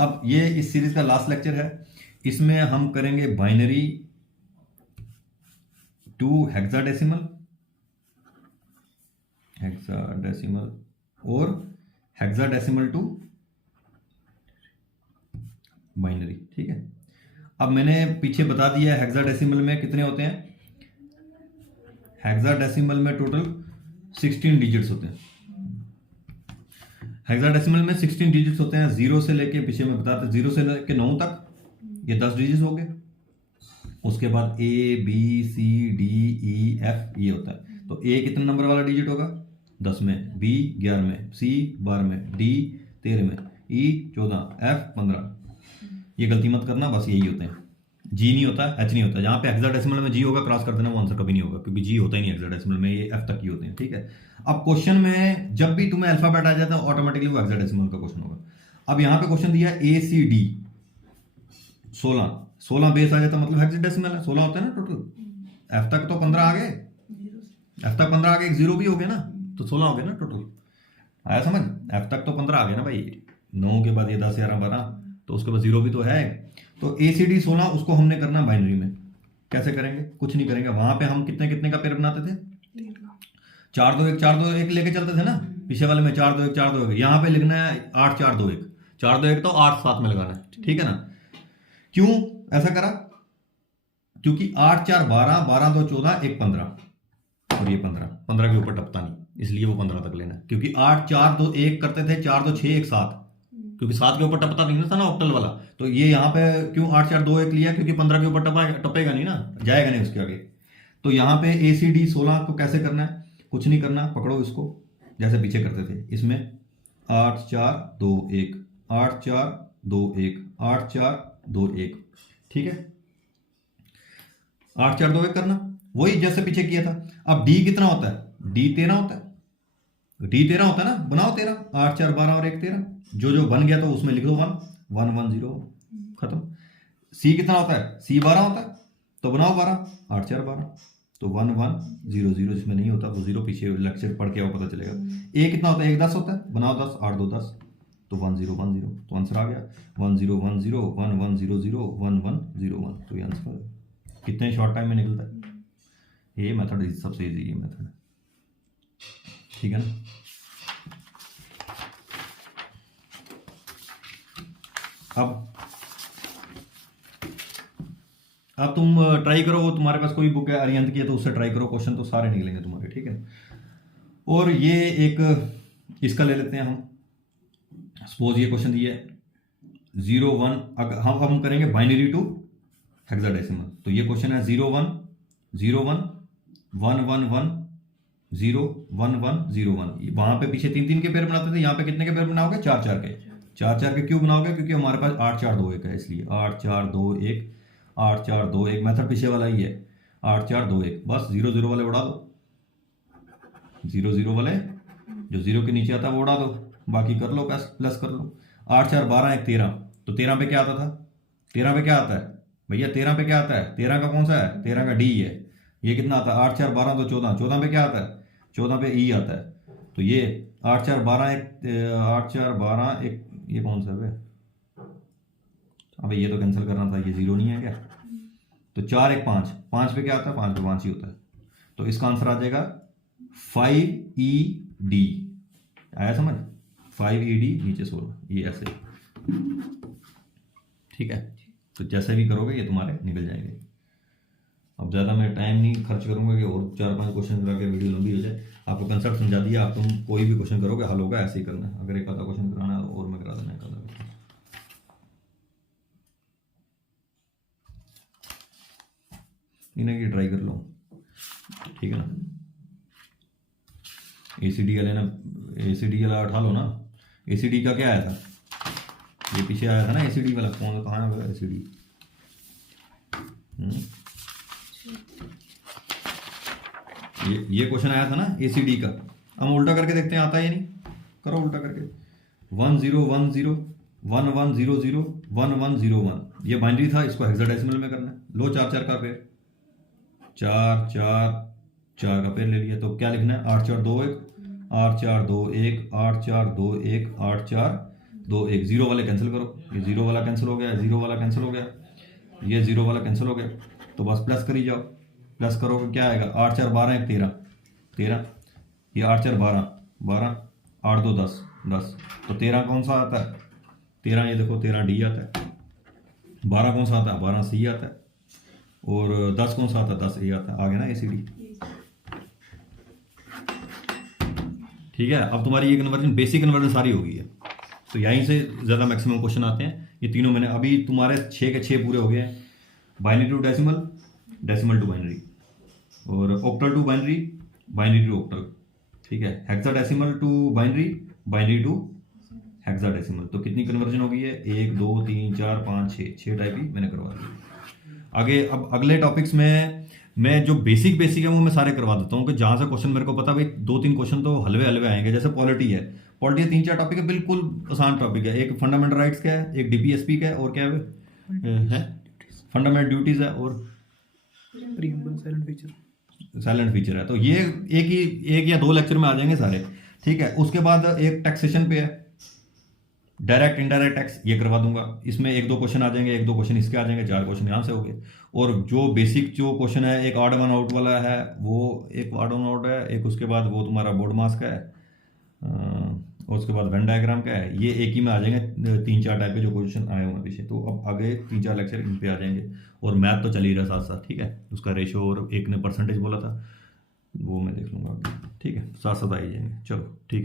अब ये इस सीरीज का लास्ट लेक्चर है, इसमें हम करेंगे बाइनरी टू हेक्साडेसिमल और हेक्साडेसिमल टू बाइनरी। ठीक है, अब मैंने पीछे बता दिया हेक्साडेसिमल में कितने होते हैं। हेक्साडेसिमल में टोटल 16 डिजिट्स होते हैं। हेक्साडेसिमल में 16 डिजिट्स होते हैं, 0 से लेके, पीछे में बताते 0 से लेके 9 तक, ये 10 डिजिट्स हो गए। उसके बाद A B C D E F ये होता है। तो A कितने नंबर वाला डिजिट होगा, 10 में, B 11 में, C 12 में, D 13 में, E 14, F 15। ये गलती मत करना, बस यही होते हैं। G नहीं होता, H नहीं होता। जहाँ पे हेक्साडेसिमल में G होगा क्रॉस कर देना, वो आंसर कभी नहीं होगा, क्योंकि G होता ही नहीं हेक्साडेसिमल में, ये F तक ही होते हैं। ठीक है, अब क्वेश्चन में जब भी तुम्हें अल्फाबेट आ जाता है ऑटोमेटिकली वो हेक्साडेसिमल का क्वेश्चन होगा। अब यहाँ पे क्वेश्चन दिया ACD 16 बेस आ जाता मतलब हेक्साडेसिमल है, 16 होते हैं ना टोटल। F तक तो 15 आ गए, F तक 15 आ गए, एक 0 भी हो गया ना, तो 16 हो गए ना टोटल। आया समझ, F तक तो 15 आ गए ना भाई, 9 के बाद ये 10 11 12, तो उसके बाद 0 भी तो है। तो ACD 16 उसको हमने करना बाइनरी में। कैसे करेंगे, कुछ नहीं करेंगे, वहां पे हम कितने कितने का पेयर बनाते थे, 4 2 1 4 2 1 लेके चलते थे ना, पीछे वाले में 4 2 1 4 2 1। यहाँ पे लिखना है 8 4 2 1, 4 2 1 तो 8 साथ में लगाना है। ठीक है ना, क्यों ऐसा करा, क्योंकि 8 4 12, 12 2 14, 1 15 और ये 15 के ऊपर टपता नहीं, इसलिए वो 15 तक लेना है। क्योंकि 8 4 2 1 करते थे, 4 2 6 1 7, क्योंकि 7 के ऊपर टपता नहीं था ना ऑक्टल वाला। तो ये यहाँ पे क्यों 8 4 2 1 लिया, क्योंकि 15 के ऊपर टपेगा नहीं ना, जाएगा नहीं उसके आगे। तो यहाँ पे ACD 16 को कैसे करना है, कुछ नहीं करना, पकड़ो इसको जैसे पीछे करते थे। इसमें 8 4 2 1, 8 4 2 1, 8 4 2 1। ठीक है, 8 4 2 1 करना, वही जैसे पीछे किया था। अब D कितना होता है, D 13 होता है, D 13 होता है ना, बनाओ 13, 8 4 12 और 1 13। जो जो बन गया तो उसमें लिख दो 1 1 1 0, खत्म। C कितना होता है, C 12 होता है, तो बनाओ 12, 8 4 12, तो 1 1 0 0, जिसमें नहीं होता वो 0 पीछे लेक्चर पढ़ के आओ पता चलेगा। A कितना होता है, 1 10 होता है, बनाओ 10, 8 2 10, तो 1 0 1 0, तो आंसर आ गया 1 0 1 0 1 1 0 0 1 1 0 1। तो ये आंसर है। कितने शॉर्ट टाइम में निकलता है, ये मेथड सबसे इजी ये मेथड। ठीक है ना, अब तुम ट्राई करो, वो तुम्हारे पास कोई बुक है अरिहंत की है तो उससे ट्राई करो, क्वेश्चन तो सारे निकलेंगे तुम्हारे। ठीक है, और ये एक इसका ले लेते हैं हम। सपोज ये क्वेश्चन दिया है 0 1, अगर हम करेंगे बाइनरी टू हेक्साडेसिमल, तो ये क्वेश्चन है 0 1 0 1 1 1 1 0 1 1 0 1। वहां पे पीछे 3 3 के पेयर बनाते थे, यहाँ पे कितने के पेयर बनाओगे, 4 4 के। 4 4 के क्यों बनाओगे, क्योंकि हमारे पास 8 4 2 1 है, इसलिए 8 4 2 1, 8 4 2 1। मेथड पीछे वाला ही है, 8 4 2 1। बस 0 0 वाले उड़ा दो, 0 0 वाले जो 0 के नीचे आता है वो उड़ा दो, बाकी कर लो प्लस कर लो। 8 4 12 1 13, तो 13 पे क्या आता था, 13 पे क्या आता है भैया, 13 पे क्या आता है, 13 का कौन सा है, 13 का D है। ये कितना आता है, 8 4 12 तो 14, 14 पे क्या आता है, 14 पे E आता है। तो ये 8 4 12 1, 8 4 12 1, ये कौन सा है, अबे ये तो कैंसिल करना था, ये 0 नहीं है क्या। तो 4 1 5, 5 पे क्या आता है, 5 पे 5 ही होता है। तो इसका आंसर आ जाएगा 5ED। आया समझ, 5ED नीचे 16, ये ऐसे। ठीक है, तो जैसे भी करोगे ये तुम्हारे निकल जाएंगे। अब ज़्यादा मैं टाइम नहीं खर्च करूंगा कि और 4-5 क्वेश्चन करा के वीडियो लंबी हो जाए। आपको कंसेप्ट समझा दिया, आप तुम कोई भी क्वेश्चन करोगे हल होगा, ऐसे ही करना है। अगर एक आधा क्वेश्चन कराना है और मैं करा देना है। इन्हें की ट्राई कर लो, ठीक है ना। ACD वाले ना, ACD वाला उठा लो ना। ACD का क्या आया था, ये पीछे आया था ना ACD वाला, कौन कहाँ है ACD। ये क्वेश्चन आया था ना ACD का। हम उल्टा करके देखते हैं आता है या नहीं, करो उल्टा करके। 1 0 1 0 1 1 0 0 1 1 0 1, ये बाइनरी था, इसको हेक्साडेसिमल में करना है। लो 4 4 का पेयर, 4 4 4 का पेयर ले लिया, तो क्या लिखना है, 8 4 2 1, 8 4 2 1, 8 4 2 1, 8 4 दो एक जीरो वाले कैंसिल करो, ये जीरो वाला कैंसिल हो गया, जीरो वाला कैंसिल हो गया, ये जीरो वाला कैंसिल हो गया, तो बस प्लस करी जाओ। प्लस करोगे क्या आएगा, 8 4 12 1 13 13, ये 8 4 12 12, 8 2 10 10, तो 13 कौन सा आता है, 13 ये देखो 13 डी आता है, 12 कौन सा आता है, 12 सी आता है, और 10 कौन सा आता है, 10 ए आता है। आ गया ना ए सी डी। ठीक है, अब तुम्हारी ये कन्वर्जन बेसिक कन्वर्जन सारी हो गई है, तो यहीं से ज़्यादा मैक्सिमम क्वेश्चन आते हैं। ये तीनों मैंने अभी तुम्हारे 6 के 6 पूरे हो गए हैं। Binary to decimal, decimal to binary, और octal to binary, binary to octal. ठीक है, hexadecimal to binary, binary to hexadecimal. तो कितनी कन्वर्जन हो गई है, 1 2 3 4 5 6 टाइप ही मैंने करवा दी। आगे अब अगले टॉपिक्स में मैं जो बेसिक है वो मैं सारे करवा देता हूँ, कि जहाँ से क्वेश्चन मेरे को पता भाई 2-3 क्वेश्चन तो हलवे हलवे आएंगे। जैसे पॉलिटी है, पॉलिटी 3-4 टॉपिक है, बिल्कुल आसान टॉपिक है। एक फंडामेंटल राइट्स का है, एक डीपीएसपी का है, और क्या है फंडामेंटल ड्यूटीज है, और साइलेंट फीचर है। तो ये एक या 2 लेक्चर में आ जाएंगे सारे। ठीक है, उसके बाद एक टैक्सेशन पे है, डायरेक्ट इनडायरेक्ट टैक्स, ये करवा दूंगा। इसमें 1-2 क्वेश्चन आ जाएंगे, 1-2 क्वेश्चन इसके आ जाएंगे, 4 क्वेश्चन यहाँ से हो गए। और जो बेसिक जो क्वेश्चन है, एक ऑड वन आउट वाला है, वो एक ऑड वन आउट है, एक उसके बाद वो तुम्हारा बोर्ड मास का है, और उसके बाद वेन डायग्राम का है। ये एक ही में आ जाएंगे 3-4 टाइप के जो क्वेश्चन आए हुए हैं पीछे। तो अब आगे 3-4 लेक्चर इन पे आ जाएंगे, और मैथ तो चल ही रहा साथ साथ। ठीक है, उसका रेशो और एक ने परसेंटेज बोला था, वो मैं देख लूँगा। ठीक है, साथ साथ आ ही जाएंगे। चलो ठीक है।